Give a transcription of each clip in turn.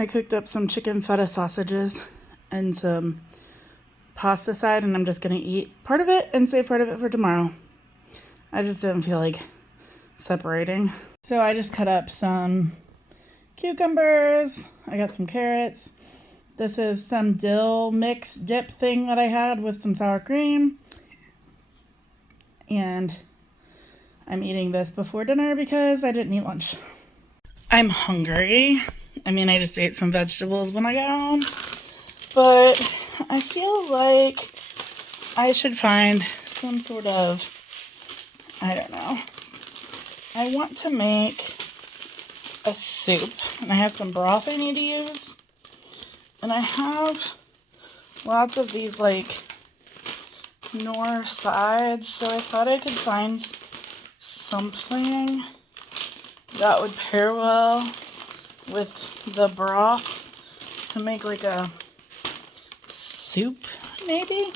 I cooked up some chicken feta sausages and some pasta side, and I'm just gonna eat part of it and save part of it for tomorrow. I just didn't feel like separating. So I just cut up some cucumbers. I got some carrots. This is some dill mix dip thing that I had with some sour cream. And I'm eating this before dinner because I didn't eat lunch. I'm hungry. I mean, I just ate some vegetables when I got home. But I feel like I should find some sort of, I don't know. I want to make a soup. And I have some broth I need to use. And I have lots of these like Knorr sides. So I thought I could find something that would pair well with the broth to make like a soup, maybe?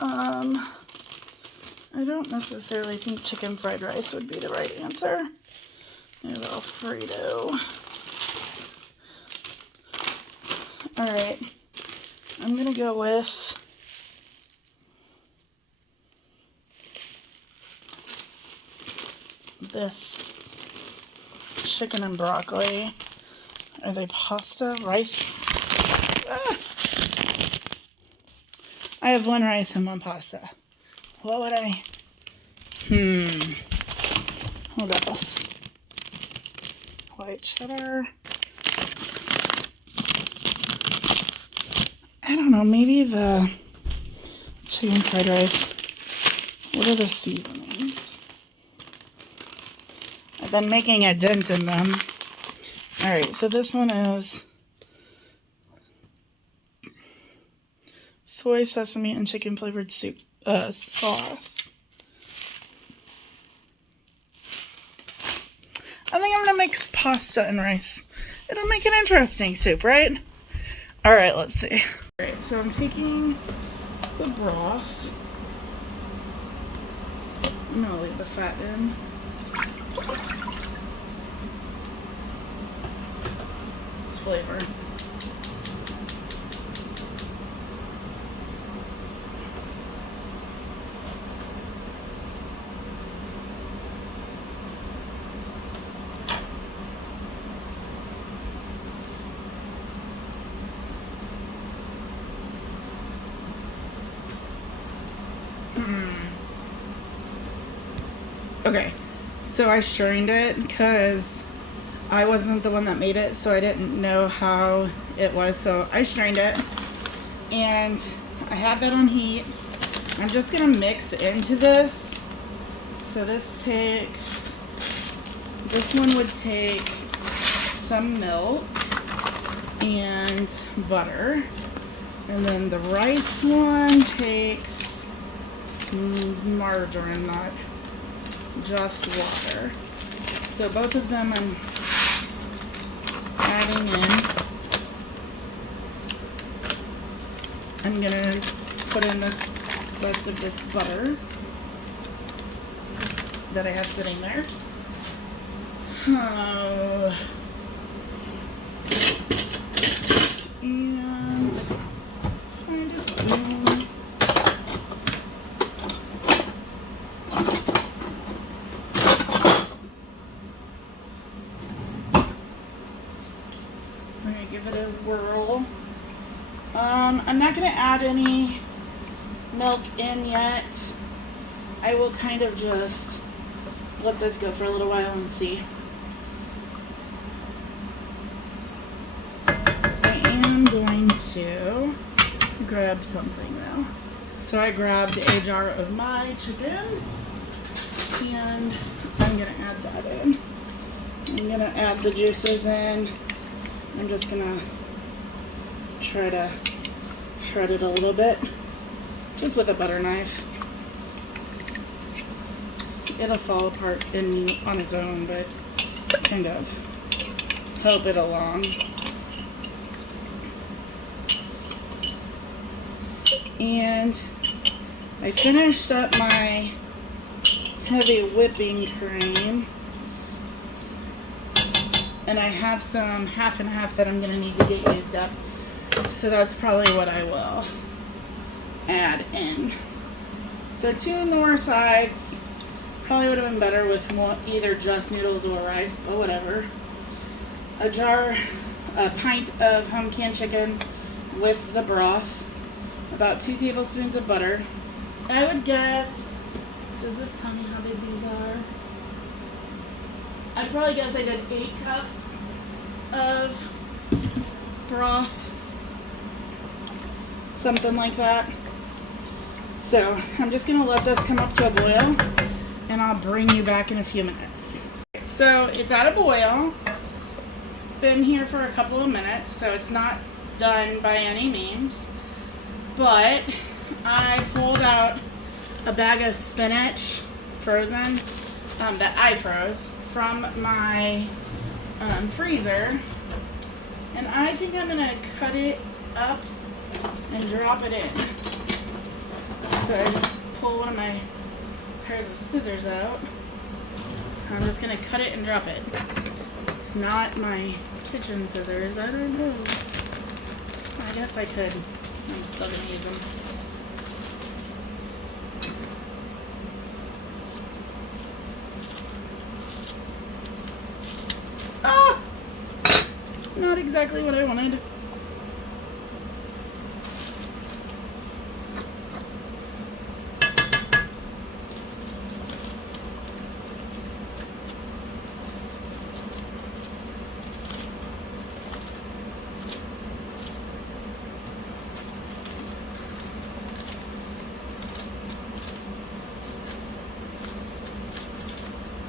I don't necessarily think chicken fried rice would be the right answer. Maybe Alfredo. Alright, I'm gonna go with this chicken and broccoli. Are they pasta? Rice? Ah. I have one rice and one pasta. What would I... What else? White cheddar. I don't know, maybe the chicken fried rice. What are the seasonings? I've been making a dent in them. Alright, so this one is soy, sesame, and chicken flavored soup sauce. I think I'm gonna mix pasta and rice. It'll make an interesting soup, right? Alright, let's see. Alright, so I'm taking the broth. I'm gonna leave the fat in. It's flavor. Okay, so I strained it because I wasn't the one that made it, so I didn't know how it was. So I strained it, and I have that on heat. I'm just gonna mix into this. So this one would take some milk and butter, and then the rice one takes margarine, not just water. So both of them I'm adding in. I'm gonna put in this rest of this butter that I have sitting there. And find a spoon. I'm gonna give it a whirl. I'm not gonna add any milk in yet. I will kind of just let this go for a little while and see. I am going to grab something now. So I grabbed a jar of my chicken, and I'm gonna add that in. I'm gonna add the juices in. I'm just gonna try to shred it a little bit, just with a butter knife. It'll fall apart on its own, but kind of help it along. And I finished up my heavy whipping cream. And I have some half and half that I'm gonna need to get used up. So that's probably what I will add in. So 2 more sides. Probably would have been better with more, either just noodles or rice, but whatever. A pint of home canned chicken with the broth. About 2 tablespoons of butter. I would guess, does this tell me how big these are? I'd probably guess I did 8 cups of broth. Something like that. So I'm just gonna let this come up to a boil and I'll bring you back in a few minutes. So it's at a boil. Been here for a couple of minutes, so it's not done by any means. But I pulled out a bag of spinach, frozen, that I froze from my freezer. And I think I'm gonna cut it up and drop it in. So I just pull one of my pairs of scissors out. I'm just gonna cut it and drop it. It's not my kitchen scissors, I don't know. I guess I could. I'm still gonna use them. Ah! Not exactly what I wanted.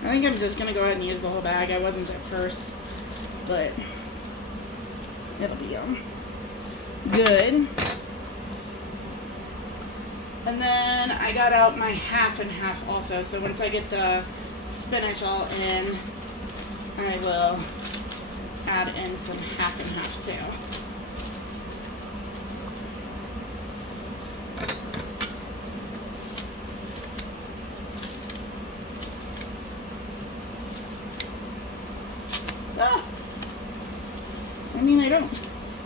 I think I'm just going to go ahead and use the whole bag. I wasn't at first, but it'll be good. And then I got out my half and half also. So once I get the spinach all in, I will add in some half and half too.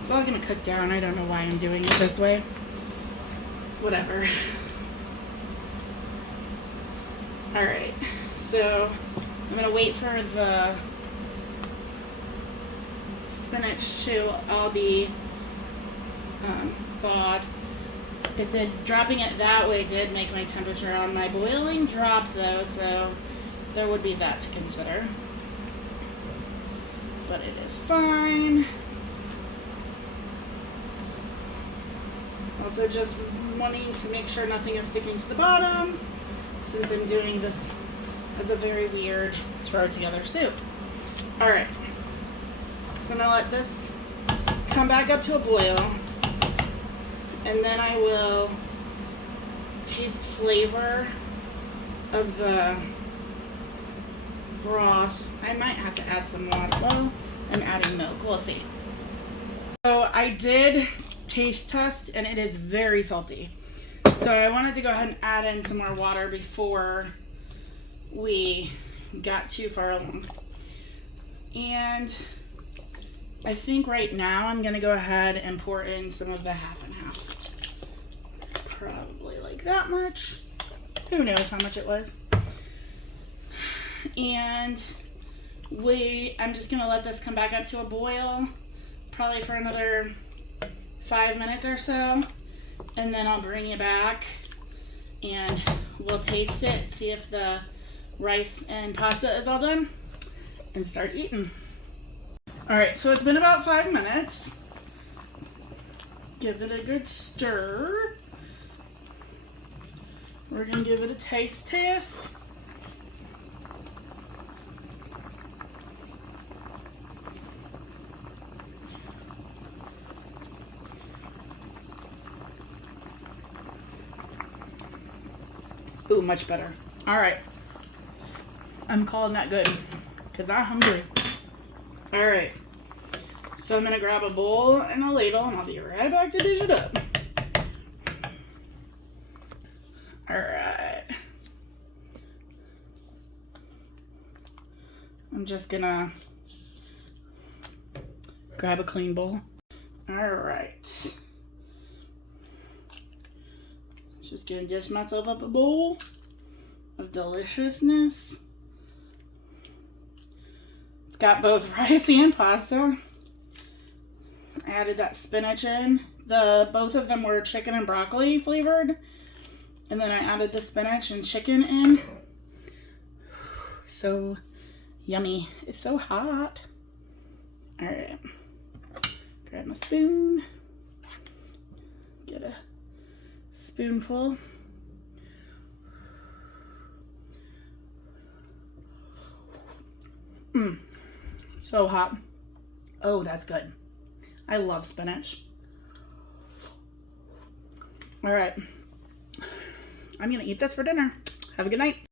It's all gonna cook down. I don't know why I'm doing it this way. Whatever. Alright, so I'm gonna wait for the spinach to all be thawed. Dropping it that way did make my temperature on my boiling drop though, so there would be that to consider. But it is fine. Also just wanting to make sure nothing is sticking to the bottom since I'm doing this as a very weird throw together soup. Alright, so I'm going to let this come back up to a boil and then I will taste flavor of the broth. I might have to add some water. Well, I'm adding milk. We'll see. So I did taste test and it is very salty. So I wanted to go ahead and add in some more water before we got too far along. And I think right now I'm going to go ahead and pour in some of the half and half. Probably like that much. Who knows how much it was. And I'm just going to let this come back up to a boil, probably for another 5 minutes or so, and then I'll bring it back and we'll taste it, see if the rice and pasta is all done, and start eating. Alright, so it's been about 5 minutes. Give it a good stir. We're going to give it a taste test. Ooh, much better. Alright. I'm calling that good because I'm hungry. Alright. So I'm going to grab a bowl and a ladle and I'll be right back to dish it up. Alright. I'm just going to grab a clean bowl. All right. Just gonna dish myself up a bowl of deliciousness. It's got both rice and pasta. I added that spinach in. Both of them were chicken and broccoli flavored. And then I added the spinach and chicken in. So yummy. It's so hot. All right. Grab my spoon. Get a spoonful. So hot. Oh, that's good. I love spinach. All right. I'm gonna eat this for dinner. Have a good night.